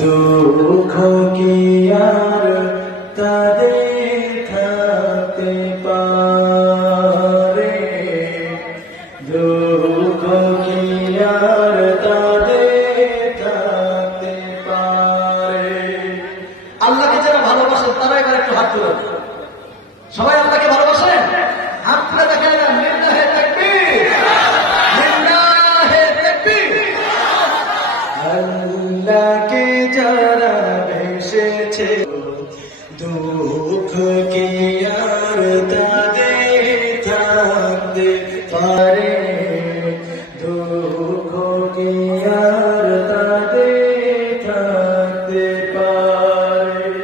দুঃখ কি আর তাদের থাকতে পারে, দুঃখ কি আর তাদের থাকতে পারে। আল্লাহকে যারা ভালোবাসেন তারা এবার একটু হাত তুলেন। সবাই আল্লাহকে ভালোবাসেন? হাত তুলে দেখেন না। লিল্লাহে তাকবীর, লিল্লাহে তাকবীর। আল্লাহকে যারা ভেসেছে, দুঃখ কি আর তাদের থাকতে পারে, দুঃখ কি আর তাদের থাকতে পারে।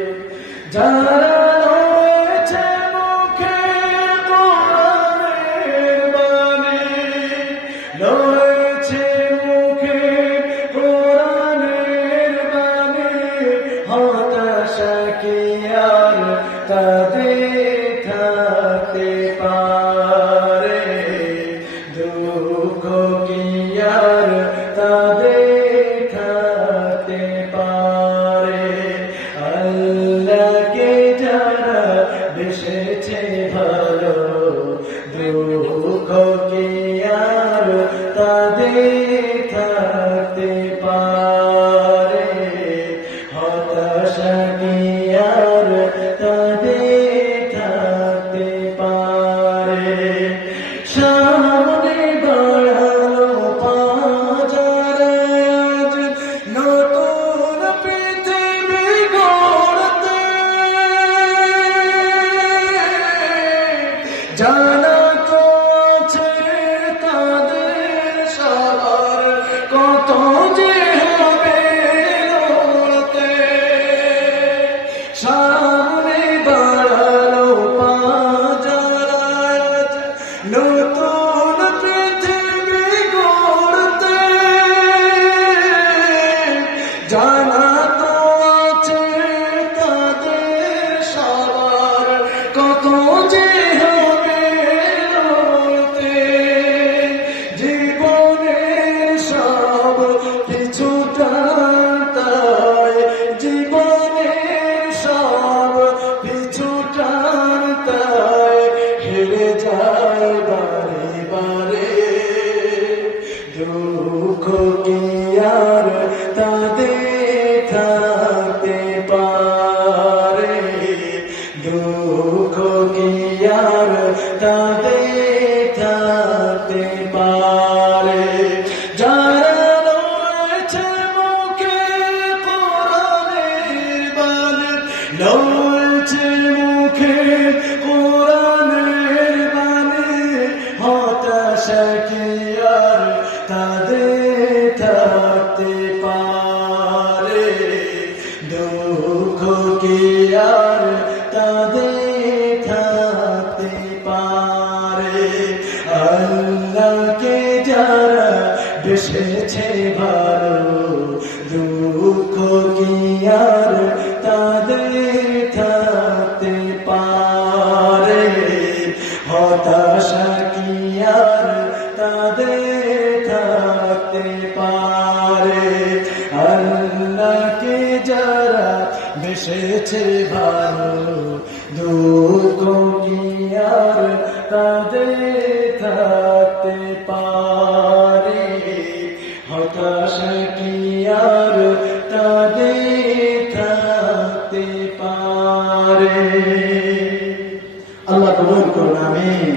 যারা রয়েছে মুখে কোরআনের বাণী, রয়েছে মুখে কোরআনের বাণী, হতাশা কি আর তাদের থাকতে পারে, দুঃখ কি আর তাদের থাকতে পারে। আল্লাহকে যারা বেসেছে ভালো, দুঃখ কি আর তাদের থাকতে পারে, হতাশা কি আর তাদের থাকতে পারে। সামনে বাড়ানো পাজারা আজ নতুন পৃথিবী গড়তে, জানা তো আছে তাদের সবার কত যে হবে লড়তে। সামনে বাড়ানো পাজারা আজ নতুন পৃথিবী গড়তে, জানা তো আছে তাদের সবার কত যে হবে লড়তে। জীবনের সব কিছু টানতায়, জীবনের সব কিছু টানতায় হেরে যায় বারে বারে, দুঃখ কি আর তাদের থাকতে পারে, দুঃখ কি আর তাদের থাকতে পারে। যারা রয়েছে মুখে কোরআনের বাণী, রয়েছে মুখে কোরআনের বাণী, হতাশা কি আর তাদের থাকতে পারে, দুঃখ কি আর তাদের থাকতে পারে। আল্লাহকে যারা বেসেছে ভালো, দুঃখ কি আর তাদের থাকতে পারে, হতাশা কি আর তাদের থাকতে পারে। আল্লাহকে যারা বেসেছে ভালো, দুঃখ কি আর তাদের থাকতে পারে, হতাশা কি আর তাদের থাকতে পারে। আল্লাহ কবুল করুন, আমিন।